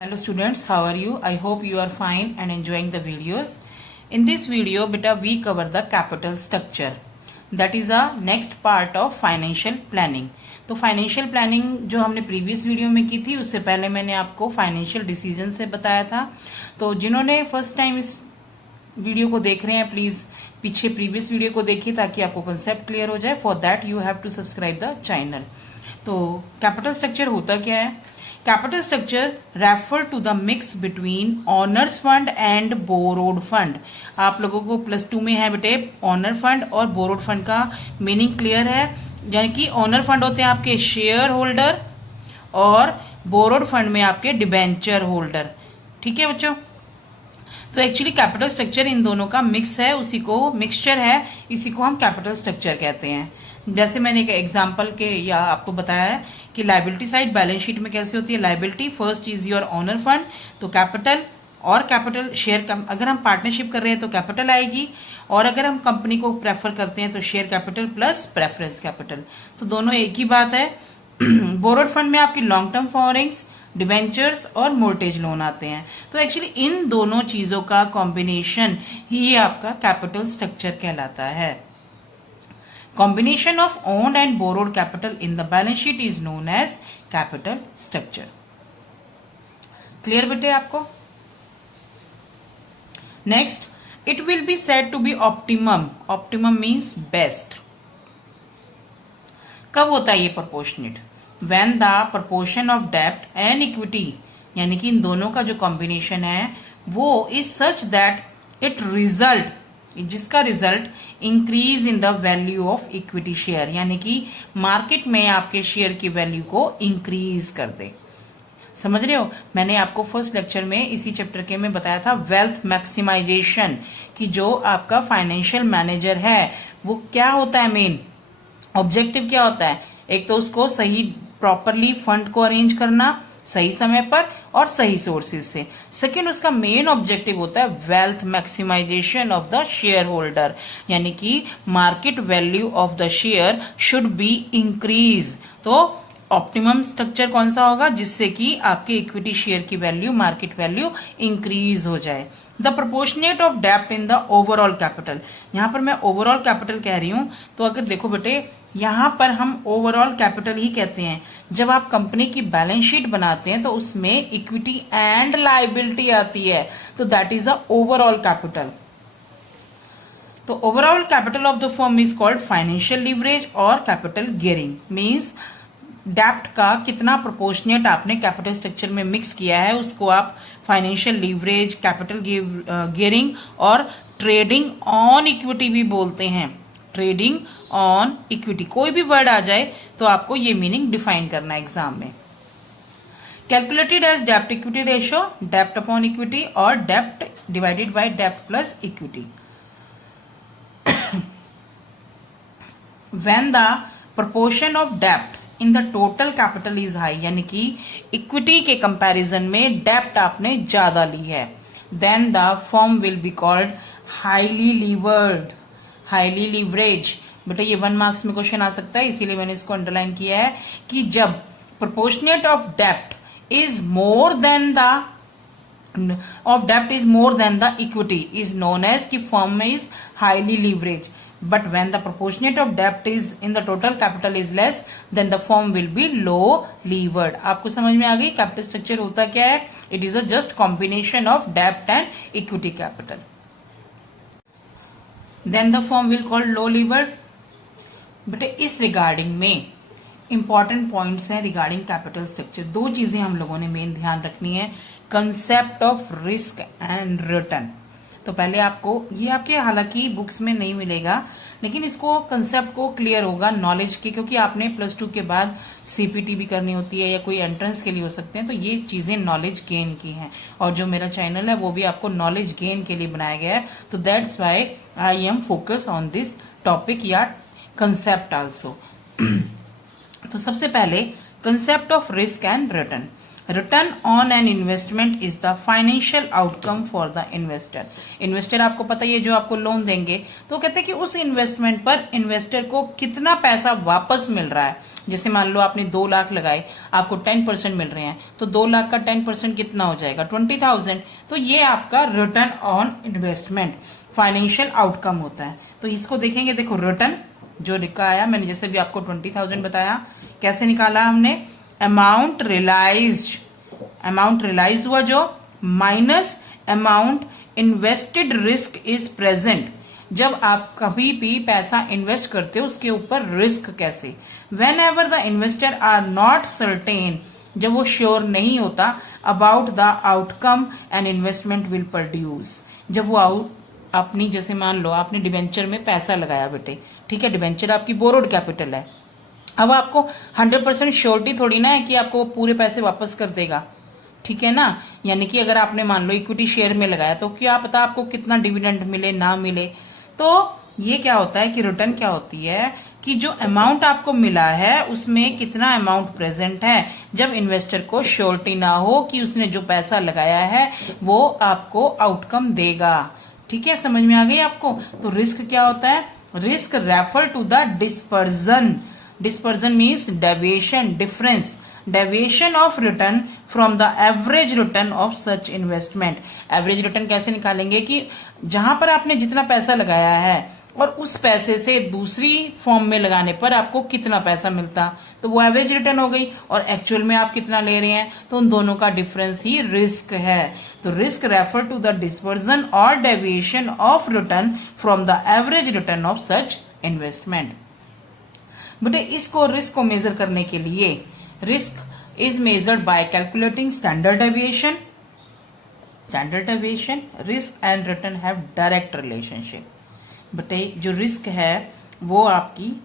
Hello students, how are you? I hope you are fine and enjoying the videos. In this video, beta we cover the capital structure. That is a next part of financial planning. तो financial planning जो हमने previous video में की थी उससे पहले मैंने आपको फाइनेंशियल डिसीजन से बताया था. तो जिन्होंने फर्स्ट टाइम इस वीडियो को देख रहे हैं प्लीज पीछे प्रीवियस वीडियो को देखिए ताकि आपको कंसेप्ट क्लियर हो जाए. For that you have to subscribe the channel. तो कैपिटल स्ट्रक्चर होता क्या है? Capital structure refer to the mix between owners fund and borrowed fund. आप लोगों को +2 में है बेटे ऑनर फंड और बोरोड फंड का मीनिंग क्लियर है. यानी कि ऑनर फंड होते हैं आपके शेयर होल्डर और बोरोड फंड में आपके डिबेंचर होल्डर. ठीक है बच्चों. तो एक्चुअली कैपिटल स्ट्रक्चर इन दोनों का मिक्स है, उसी को मिक्सचर है, इसी को हम कैपिटल स्ट्रक्चर कहते हैं. जैसे मैंने एक एग्जांपल के या आपको बताया है कि लायबिलिटी साइड बैलेंस शीट में कैसे होती है. Liability first is your owner fund, तो कैपिटल और कैपिटल शेयर अगर हम पार्टनरशिप कर रहे हैं तो कैपिटल आएगी, और अगर हम कंपनी को प्रेफर करते हैं तो share capital plus preference capital. तो दोनों एक ही बात है. बोरोड फंड में आपकी लॉन्ग टर्म फॉरिंग्स, डिवेंचर्स और मोर्टेज लोन आते हैं. तो एक्चुअली इन दोनों चीजों का कॉम्बिनेशन ही आपका कैपिटल स्ट्रक्चर कहलाता है. Combination of owned and borrowed capital in the balance sheet is known as capital structure. Clear बेटे आपको? Next, it will be said to be optimum. Optimum means best. कब होता है ये proportionate? When the proportion of debt and equity, यानी कि इन दोनों का जो combination है वो is such that it result, जिसका result increase in the value of equity share, यानी कि मार्केट में आपके शेयर की वैल्यू को इंक्रीज कर दे. समझ रहे हो? मैंने आपको फर्स्ट लेक्चर में इसी चैप्टर के में बताया था वेल्थ मैक्सिमाइजेशन, कि जो आपका फाइनेंशियल मैनेजर है वो क्या होता है, मेन ऑब्जेक्टिव क्या होता है. एक तो उसको सही प्रॉपरली फंड को अरेंज करना सही समय पर और सही सोर्सेज से. सेकेंड, उसका मेन ऑब्जेक्टिव होता है wealth maximization of the share holder, यानी कि market value of the share should be increase. तो ऑप्टिमम स्ट्रक्चर कौन सा होगा? जिससे कि आपके इक्विटी शेयर की वैल्यू, मार्केट वैल्यू इंक्रीज हो जाए. द प्रोपोर्शनेट ऑफ डेप्ट इन द ओवरऑल कैपिटल. यहां पर मैं ओवरऑल कैपिटल कह रही हूं, तो अगर देखो बेटे यहां पर हम ओवरऑल कैपिटल ही कहते हैं. जब आप कंपनी की बैलेंस शीट बनाते हैं तो उसमें इक्विटी एंड लायबिलिटी आती है, तो that is a overall capital. तो overall capital of the firm is called financial leverage और कैपिटल गियरिंग. मींस डेप्ट का कितना प्रोपोर्शनेट आपने कैपिटल स्ट्रक्चर में मिक्स किया है उसको आप फाइनेंशियल लीवरेज, कैपिटल गियरिंग और ट्रेडिंग ऑन इक्विटी भी बोलते हैं. ट्रेडिंग ऑन इक्विटी, कोई भी वर्ड आ जाए तो आपको ये मीनिंग डिफाइन करना है एग्जाम में. कैलकुलेटेड एज डेप्ट इक्विटी रेशियो, डेप्ट अपॉन इक्विटी और डेप्ट divided by dept plus equity. When the proportion of डेप्ट in the total capital is high, यानी कि इक्विटी के कंपैरिजन में डेप्ट आपने ज्यादा ली है, then the firm will be called highly levered, highly leverage. बेटा ये 1 मार्क्स में क्वेश्चन आ सकता है, इसीलिए मैंने इसको अंडरलाइन किया है कि जब प्रोपोर्शनेट ऑफ डेप्ट is more than the equity is known as कि firm is highly leverage. But when the proportionate of debt is in the total capital is less, then the firm will be low levered. आपको समझ में आ गई capital structure होता क्या है? It is a just combination of debt and equity capital. Then the firm will call low levered. बेटे इस regarding में इंपॉर्टेंट पॉइंट्स हैं रिगार्डिंग कैपिटल स्ट्रक्चर. 2 चीजें हम लोगों ने मेन ध्यान रखनी है. Concept of risk and return. तो पहले आपको ये आपके हालांकि बुक्स में नहीं मिलेगा, लेकिन इसको कंसेप्ट को क्लियर होगा नॉलेज के, क्योंकि आपने +2 के बाद सीपीटी भी करनी होती है या कोई एंट्रेंस के लिए हो सकते हैं. तो ये चीजें नॉलेज गेन की हैं, और जो मेरा चैनल है वो भी आपको नॉलेज गेन के लिए बनाया गया है. तो that's why I am focus on this topic या कंसेप्ट आल्सो. तो सबसे पहले concept of risk and return. Return on an investment is the financial outcome for the investor. Investor आपको पता ही है जो आपको लोन देंगे, तो कहते हैं कि उस इन्वेस्टमेंट पर इन्वेस्टर को कितना पैसा वापस मिल रहा है। जैसे मान लो आपने 2 लाख लगाए, आपको 10% मिल रहे हैं, तो 2 लाख का 10% कितना हो जाएगा 20,000। तो ये आपका return on investment financial outcome होता है। तो इसको देखेंगे, देखो रिटर्न जो लिखा आया, मैंने जैसे भी आपको 20,000 बताया, कैसे निकाला हमने, अमाउंट रियलाइज हुआ जो minus amount invested risk is present. जब आप कभी भी पैसा इन्वेस्ट करते हो उसके ऊपर रिस्क कैसे, whenever the investor are not certain, जब वो श्योर नहीं होता about the outcome and investment will produce. जब वो अपनी, जैसे मान लो आपने डिबेंचर में पैसा लगाया बेटे, ठीक है, डिबेंचर आपकी बोरोड कैपिटल है, अब आपको 100% श्योरिटी थोड़ी ना है कि आपको पूरे पैसे वापस कर देगा, ठीक है ना। यानी कि अगर आपने मान लो इक्विटी शेयर में लगाया तो क्या पता आपको कितना डिविडेंड मिले ना मिले। तो ये क्या होता है कि रिटर्न क्या होती है कि जो अमाउंट आपको मिला है उसमें कितना अमाउंट प्रेजेंट है, जब इन्वेस्टर को श्योरिटी ना हो कि उसने जो पैसा लगाया है वो आपको आउटकम देगा। ठीक है, समझ में आ गई आपको। तो रिस्क क्या होता है, risk refer to the dispersion, dispersion means deviation, difference, deviation of return from the average return of such investment. Average return कैसे निकालेंगे कि जहां पर आपने जितना पैसा लगाया है और उस पैसे से दूसरी फॉर्म में लगाने पर आपको कितना पैसा मिलता, तो वो एवरेज रिटर्न हो गई, और एक्चुअल में आप कितना ले रहे हैं, तो उन दोनों का डिफरेंस ही रिस्क है। तो risk refer to the dispersion और deviation of return from the average return of such investment. बेटे इसको रिस्क को मेजर करने के लिए, risk is measured by calculating standard deviation. Standard deviation, risk and return have direct relationship. बेटे जो risk है वो आपकी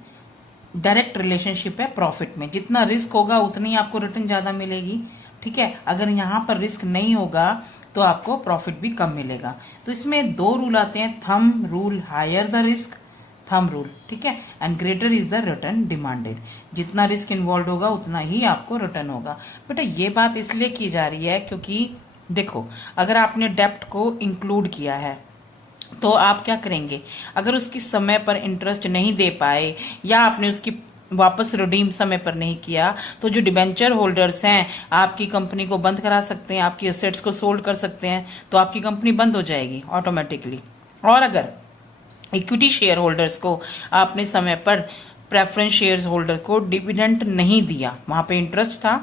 डायरेक्ट रिलेशनशिप है प्रॉफिट में, जितना रिस्क होगा उतनी ही आपको रिटर्न ज्यादा मिलेगी। ठीक है, अगर यहाँ पर रिस्क नहीं होगा तो आपको प्रॉफिट भी कम मिलेगा। तो इसमें 2 रूल आते हैं, thumb rule, higher the risk, thumb rule, ठीक है, and greater is the return demanded. जितना रिस्क इन्वॉल्व होगा उतना ही आपको रिटर्न होगा। बेटा ये बात इसलिए की जा रही है क्योंकि देखो अगर आपने डेप्ट को इंक्लूड किया है तो आप क्या करेंगे, अगर उसकी समय पर इंटरेस्ट नहीं दे पाए या आपने उसकी वापस रिडीम समय पर नहीं किया, तो जो डिबेंचर होल्डर्स हैं आपकी कंपनी को बंद करा सकते हैं, आपकी एसेट्स को सोल्ड कर सकते हैं, तो आपकी कंपनी बंद हो जाएगी ऑटोमेटिकली। और अगर इक्विटी शेयर होल्डर्स को आपने समय पर प्रेफरेंस शेयर होल्डर को डिविडेंड नहीं दिया, वहां पे इंटरेस्ट था,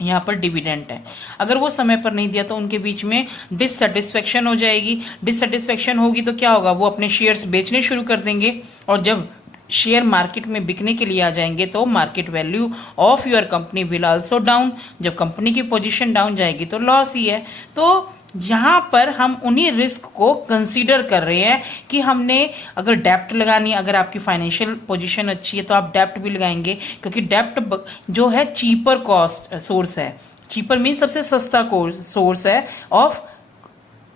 यहाँ पर डिविडेंड है, अगर वो समय पर नहीं दिया तो उनके बीच में डिससेटिस्फेक्शन हो जाएगी। डिससेटिस्फेक्शन होगी तो क्या होगा, वो अपने शेयर्स बेचने शुरू कर देंगे, और जब शेयर मार्केट में बिकने के लिए आ जाएंगे तो market value of your company will also down. जब कंपनी की पोजीशन डाउन जाएगी तो लॉस ही है। तो यहाँ पर हम उन्हीं रिस्क को कंसीडर कर रहे हैं कि हमने अगर डेप्ट लगानी है, अगर आपकी फाइनेंशियल पोजीशन अच्छी है तो आप डेप्ट भी लगाएंगे, क्योंकि डेप्ट जो है चीपर कॉस्ट सोर्स है, चीपर मीन सबसे सस्ता सोर्स है ऑफ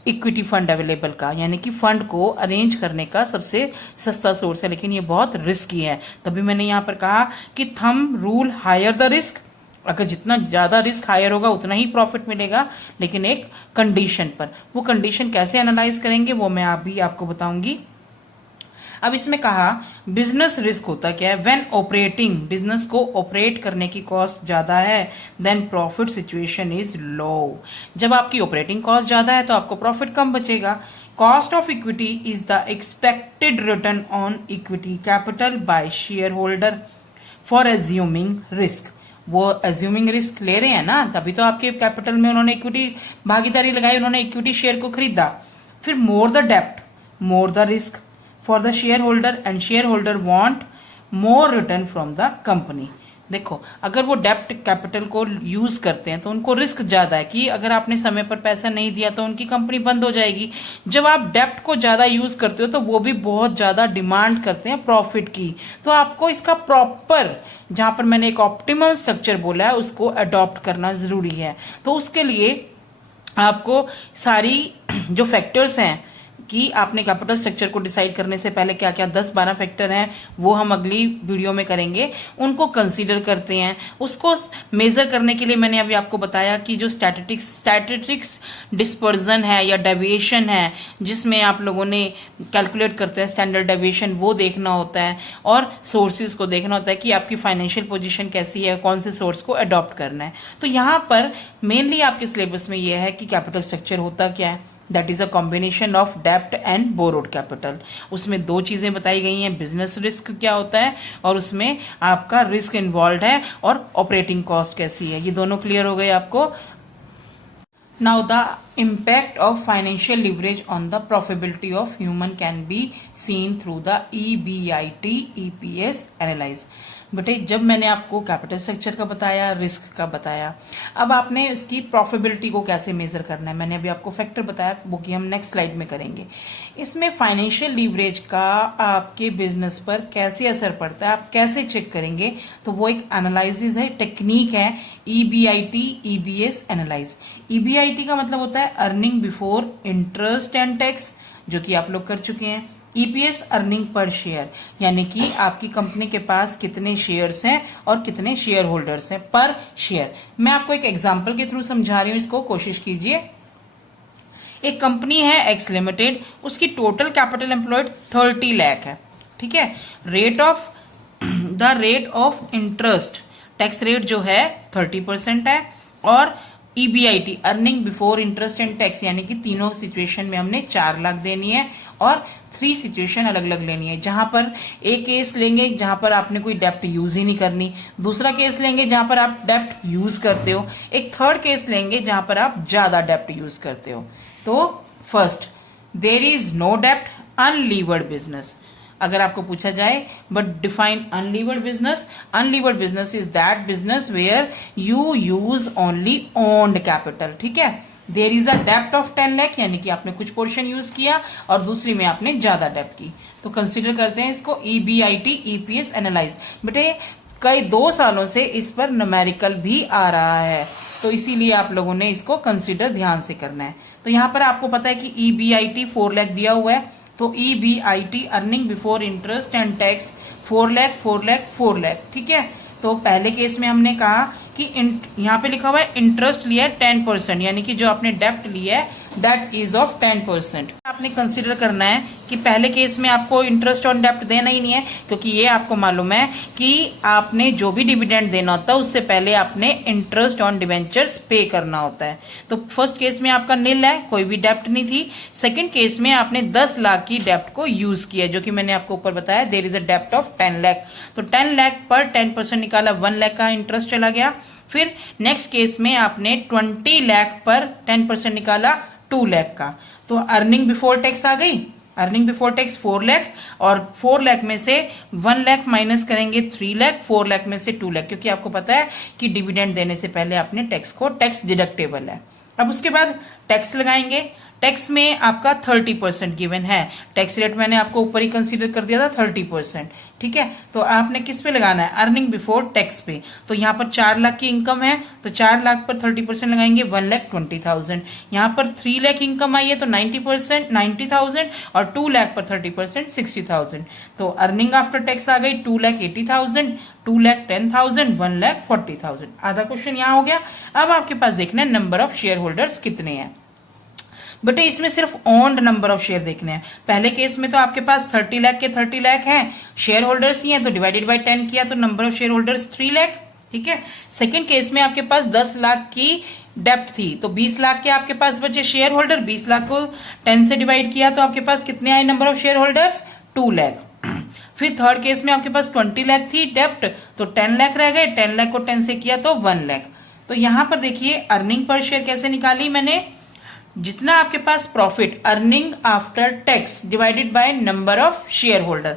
इक्विटी फंड अवेलेबल का, यानी कि फंड को अरेंज करने का सबसे सस्ता सोर्स है, लेकिन ये बहुत रिस्की है। तभी मैंने यहाँ पर कहा कि thumb rule higher the risk, अगर जितना ज़्यादा रिस्क हायर होगा उतना ही प्रॉफिट मिलेगा, लेकिन एक कंडीशन पर। वो कंडीशन कैसे एनालाइज करेंगे वो मैं अभी आपको बताऊंगी। अब इसमें कहा बिजनेस रिस्क होता क्या है, व्हेन ऑपरेटिंग, बिजनेस को ऑपरेट करने की कॉस्ट ज़्यादा है, then profit situation is low. जब आपकी ऑपरेटिंग कॉस्ट ज़्यादा है तो आपको प्रॉफिट कम बचेगा। Cost of equity is the expected return on equity capital by share holder for assuming risk. वो एज्यूमिंग रिस्क ले रहे हैं ना, तभी तो आपके कैपिटल में उन्होंने इक्विटी भागीदारी लगाई, उन्होंने इक्विटी शेयर को खरीदा। फिर मोर द डेप्ट more the risk for the share holder, and share holder want more return from the company. देखो अगर वो डेप्ट कैपिटल को यूज करते हैं तो उनको रिस्क ज्यादा है कि अगर आपने समय पर पैसा नहीं दिया तो उनकी कंपनी बंद हो जाएगी। जब आप डेप्ट को ज्यादा यूज करते हो तो वो भी बहुत ज्यादा डिमांड करते हैं प्रॉफिट की। तो आपको इसका प्रॉपर, जहां पर मैंने एक ऑप्टिमम स्ट्रक्चर बोला है, उसको अडॉप्ट करना जरूरी है। तो उसके लिए आपको सारी जो फैक्टर्स हैं कि आपने कैपिटल स्ट्रक्चर को डिसाइड करने से पहले क्या क्या 10-12 फैक्टर हैं, वो हम अगली वीडियो में करेंगे, उनको कंसीडर करते हैं। उसको मेजर करने के लिए मैंने अभी आपको बताया कि जो स्टैटिस्टिक्स डिस्पर्जन है या डेविएशन है, जिसमें आप लोगों ने कैलकुलेट करते हैं स्टैंडर्ड डेविएशन, वो देखना होता है और सोर्सेज को देखना होता है कि आपकी फाइनेंशियल पोजीशन कैसी है, कौन से सोर्स को अडॉप्ट करना है। तो यहाँ पर मेनली आपके सिलेबस में ये है कि कैपिटल स्ट्रक्चर होता क्या है, that is a combination of डेप्ट एंड बोरोड कैपिटल। उसमें दो चीजें बताई गई हैं, बिजनेस रिस्क क्या होता है और उसमें आपका रिस्क इन्वॉल्व है और ऑपरेटिंग कॉस्ट कैसी है, ये दोनों क्लियर हो गए आपको। Now the impact of financial leverage on the profitability of human can be seen through the EBIT EPS analysis। बेटे जब मैंने आपको कैपिटल स्ट्रक्चर का बताया, रिस्क का बताया, अब आपने इसकी प्रॉफिटेबिलिटी को कैसे मेजर करना है, मैंने अभी आपको फैक्टर बताया, वो कि हम नेक्स्ट स्लाइड में करेंगे। इसमें फाइनेंशियल लीवरेज का आपके बिजनेस पर कैसे असर पड़ता है, आप कैसे चेक करेंगे, तो वो एक एनालिसिस है, टेक्निक है, EBIT EBS एनालाइज। EBIT का मतलब होता है earning before interest and tax, जो कि आप लोग कर चुके हैं। EPS अर्निंग पर शेयर, यानी कि आपकी कंपनी के पास कितने शेयर्स हैं और कितने शेयर होल्डर्स हैं पर शेयर। मैं आपको एक एग्जांपल के थ्रू समझा रही हूं, इसको कोशिश कीजिए। एक कंपनी है एक्स लिमिटेड, उसकी टोटल कैपिटल एम्प्लॉयड 30 लाख है, ठीक है। Rate of interest tax rate जो है 30% है, और EBIT earning before interest and tax, यानी कि तीनों सिचुएशन में हमने 4 लाख देनी है और 3 सिचुएशन अलग अलग लेनी है। जहां पर एक केस लेंगे जहां पर आपने कोई डेप्ट यूज ही नहीं करनी, दूसरा केस लेंगे जहां पर आप डेप्ट यूज करते हो, एक थर्ड केस लेंगे जहां पर आप ज्यादा डेप्ट यूज करते हो। तो फर्स्ट, देयर इज नो डेप्ट अनलीवर्ड बिजनेस। अगर आपको पूछा जाए but define unlevered business is that business where you use only owned capital, ठीक है। देयर इज अ डेप्ट ऑफ 10 लाख, यानी कि आपने कुछ पोर्शन यूज किया और दूसरी में आपने ज्यादा डेप्ट की, तो कंसिडर करते हैं इसको EBIT EPS एनालाइज। बेटे कई 2 सालों से इस पर न्यूमेरिकल भी आ रहा है, तो इसीलिए आप लोगों ने इसको कंसिडर ध्यान से करना है। तो यहाँ पर आपको पता है कि EBIT 4 लाख दिया हुआ है, तो EBIT earning before interest and tax 4 lakh, ठीक है। तो पहले केस में हमने कहा कि यहाँ पे लिखा हुआ है इंटरेस्ट लिया है 10%, यानी कि जो आपने डेप्ट लिया है दैट इज ऑफ 10%। आपने कंसिडर करना है कि पहले केस में आपको इंटरेस्ट ऑन डेप्ट देना ही नहीं है, क्योंकि ये आपको मालूम है कि आपने जो भी डिविडेंड देना होता है उससे पहले आपने इंटरेस्ट ऑन डिवेंचर्स पे करना होता है। तो फर्स्ट केस में आपका नील है, कोई भी डेप्ट नहीं थी। सेकंड केस में आपने 10 लाख की डेप्ट को यूज किया, जो कि मैंने आपको ऊपर बताया, देयर इज अ डेप्ट ऑफ 10 लाख। तो 10 लाख पर 10% निकाला, 1 लाख का इंटरेस्ट चला गया। फिर नेक्स्ट केस में आपने 20 लाख पर 10% निकाला, 2 लाख का। तो अर्निंग बिफोर टैक्स आ गई, अर्निंग बिफोर टैक्स 4 लाख, और 4 लाख में से 1 लाख माइनस करेंगे 3 लाख, 4 लाख में से 2 लाख, क्योंकि आपको पता है कि डिविडेंड देने से पहले आपने टैक्स डिडक्टेबल है। अब उसके बाद टैक्स लगाएंगे। टैक्स में आपका 30% गिवन है, टैक्स रेट मैंने आपको ऊपर ही कंसीडर कर दिया था 30%, ठीक है। तो आपने किस पे लगाना है, अर्निंग बिफोर टैक्स पे। तो यहाँ पर 4 लाख की इनकम है, तो 4 लाख पर 30% लगाएंगे 1,20,000। यहाँ पर 3 लाख इनकम आई है तो 90,000, और 2 लाख पर 30% 60,000। तो अर्निंग आफ्टर टैक्स आ गई 2,80,000, 2,10,000, 1,40,000। आधा क्वेश्चन यहाँ हो गया। अब आपके पास देखना है नंबर ऑफ शेयर होल्डर्स कितने हैं। बेटे इसमें सिर्फ ओन्ड नंबर ऑफ शेयर देखने हैं। पहले केस में तो आपके पास 30 लाख के 30 लाख हैं, शेयर होल्डर्स ही हैं, तो डिवाइडेड बाय 10 किया तो number of share holders 3 lakh, ठीक है। सेकंड केस में आपके पास 10 लाख की डेप्ट थी, तो 20 लाख के आपके पास बचे शेयर होल्डर, 20 लाख को 10 से डिवाइड किया तो आपके पास कितने आए number of share holders, 2 lakh. फिर थर्ड केस में आपके पास 20 लाख थी डेप्ट, तो 10 लाख रह गए, 10 लाख को 10 से किया तो 1 लाख। तो यहां पर देखिए अर्निंग पर शेयर कैसे निकाली मैंने, जितना आपके पास profit, earning after tax divided by number of share holder,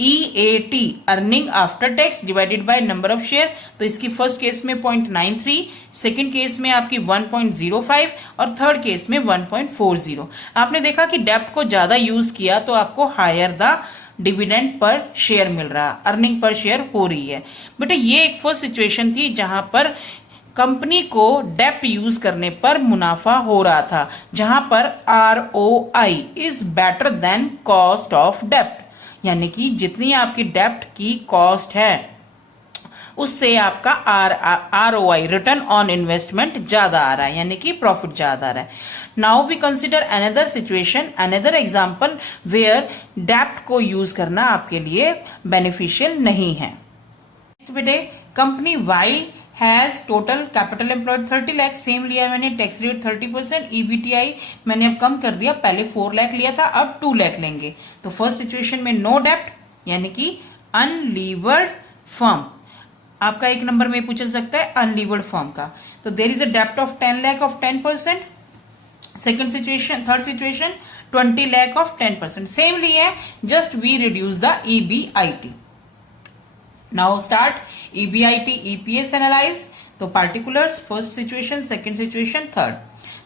EAT earning after tax divided by number of share. तो इसकी फर्स्ट केस में 0.93, सेकंड केस में आपकी 1.05 और थर्ड केस में 1.40। आपने देखा कि डेप्ट को ज्यादा यूज किया तो आपको higher the dividend per share मिल रहा, अर्निंग पर शेयर हो रही है। बेटा ये एक फर्स्ट सिचुएशन थी जहां पर कंपनी को डेप्ट यूज करने पर मुनाफा हो रहा था, जहां पर ROI is better than cost of डेप्ट, यानी कि जितनी आपकी डेप्ट की कॉस्ट है उससे आपका ROI रिटर्न ऑन इन्वेस्टमेंट ज्यादा आ रहा है, यानी कि प्रॉफिट ज्यादा आ रहा है। Now we consider another situation, another example where डेप्ट को यूज करना आपके लिए बेनिफिशियल नहीं है। Company Y has total capital employed 30 lakh, same लिया मैंने, टैक्स रेट 30%, EBIT मैंने अब कम कर दिया, पहले 4 लाख लिया था, अब 2 लाख लेंगे। तो फर्स्ट सिचुएशन में नो डेप्ट यानी कि अनलीवर्ड फर्म, आपका एक नंबर में पूछा सकता है अनलीवर्ड फर्म का, तो देयर इज अ डेप्ट of 10 lakh of 10%। Second situation, third situation 20 lakh of 10%, same लिया है, just we reduce the EBIT। Now start EBIT EPS analyse, तो particulars, first situation, second situation, third.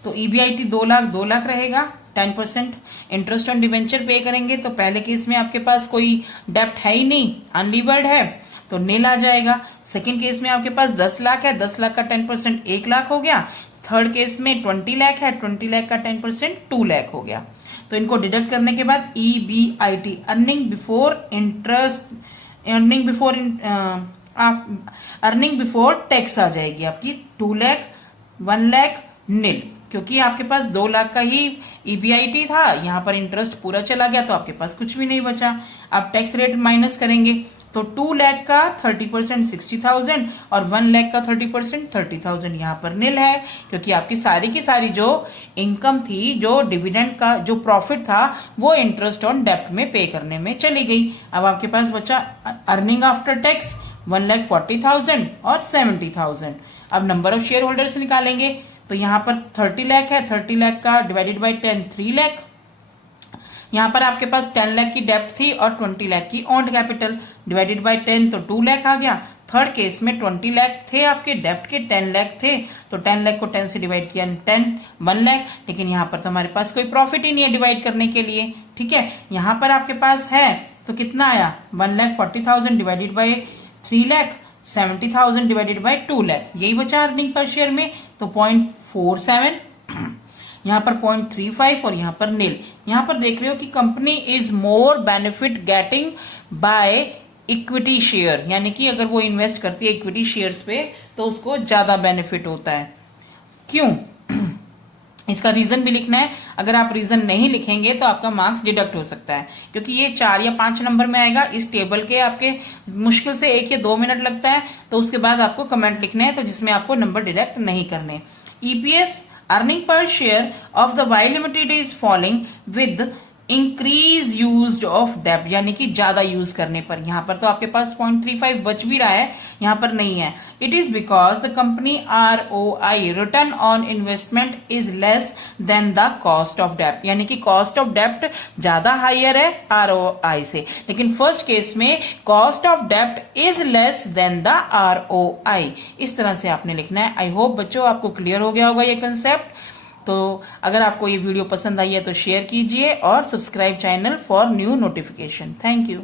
तो EBIT 2 लाख रहेगा, 10% इंटरेस्ट ऑन डिवेंचर पे करेंगे, तो पहले केस में आपके पास कोई डेप्ट है ही नहीं, अनलीवर्ड है, तो नील आ जाएगा। सेकेंड केस में आपके पास 10 लाख है, 10 लाख का 10% 1 लाख हो गया। थर्ड केस में 20 लाख है, 20 लाख का 10% 2 लाख हो गया। तो इनको डिडक्ट करने के बाद EBIT earning before interest, earning before tax आ जाएगी आपकी 2 लाख, 1 लाख, नील, क्योंकि आपके पास 2 लाख का ही EBIT था, यहाँ पर इंटरेस्ट पूरा चला गया तो आपके पास कुछ भी नहीं बचा। अब टैक्स रेट माइनस करेंगे तो 2 लाख का 30% 60,000 और 1 लाख का 30% 30,000, यहाँ पर नील है, क्योंकि आपकी सारी की सारी जो इनकम थी, जो डिविडेंड का जो प्रॉफिट था, वो इंटरेस्ट ऑन डेप्ट में पे करने में चली गई। अब आपके पास बचा अर्निंग आफ्टर टैक्स 1,40,000 और 70,000। अब नंबर ऑफ शेयर होल्डर्स निकालेंगे, तो यहाँ पर 30 लाख है, 30 लाख का डिवाइडेड बाई 10 3 लाख, यहाँ पर आपके पास 10 लाख की डेप्ट थी और 20 लाख की ओन्ड कैपिटल, डिवाइडेड बाय 10 तो 2 लाख आ गया। थर्ड केस में 20 लाख थे आपके डेप्ट के, 10 लाख थे, तो 10 लाख को 10 से डिवाइड किया 1 लाख, लेकिन यहाँ पर तो हमारे पास कोई प्रॉफिट ही नहीं है डिवाइड करने के लिए, ठीक है। यहाँ पर आपके पास है तो कितना आया, 1,40,000 divided by 3 lakh, 70,000 divided by 2 lakh, यही बचा अर्निंग पर शेयर में, तो 0.47, यहाँ पर 0.35 और यहाँ पर नील। यहाँ पर देख रहे हो कि company is more benefit getting by equity share, यानी कि अगर वो इन्वेस्ट करती है इक्विटी शेयर्स पे तो उसको ज्यादा बेनिफिट होता है। क्यों? इसका रीजन भी लिखना है, अगर आप रीजन नहीं लिखेंगे तो आपका मार्क्स डिडक्ट हो सकता है, क्योंकि ये 4 या 5 नंबर में आएगा। इस टेबल के आपके मुश्किल से 1 या 2 मिनट लगता है, तो उसके बाद आपको कमेंट लिखने हैं, तो जिसमें आपको नंबर डिडक्ट नहीं करने। EPS earning per share of the Y limited is falling with increase use of डेप्ट, यानी कि ज्यादा यूज करने पर। यहाँ पर तो आपके पास 0.35 बच भी रहा है, यहाँ पर नहीं है। It is because the company ROI return on investment is less than the cost of डेप्ट, यानी कि कॉस्ट ऑफ डेप्ट ज्यादा हायर है ROI से, लेकिन फर्स्ट केस में कॉस्ट ऑफ डेप्ट is less than the ROI। इस तरह से आपने लिखना है। आई होप बच्चों आपको क्लियर हो गया होगा ये कंसेप्ट। तो अगर आपको ये वीडियो पसंद आई है तो शेयर कीजिए और subscribe channel for new notification. Thank you.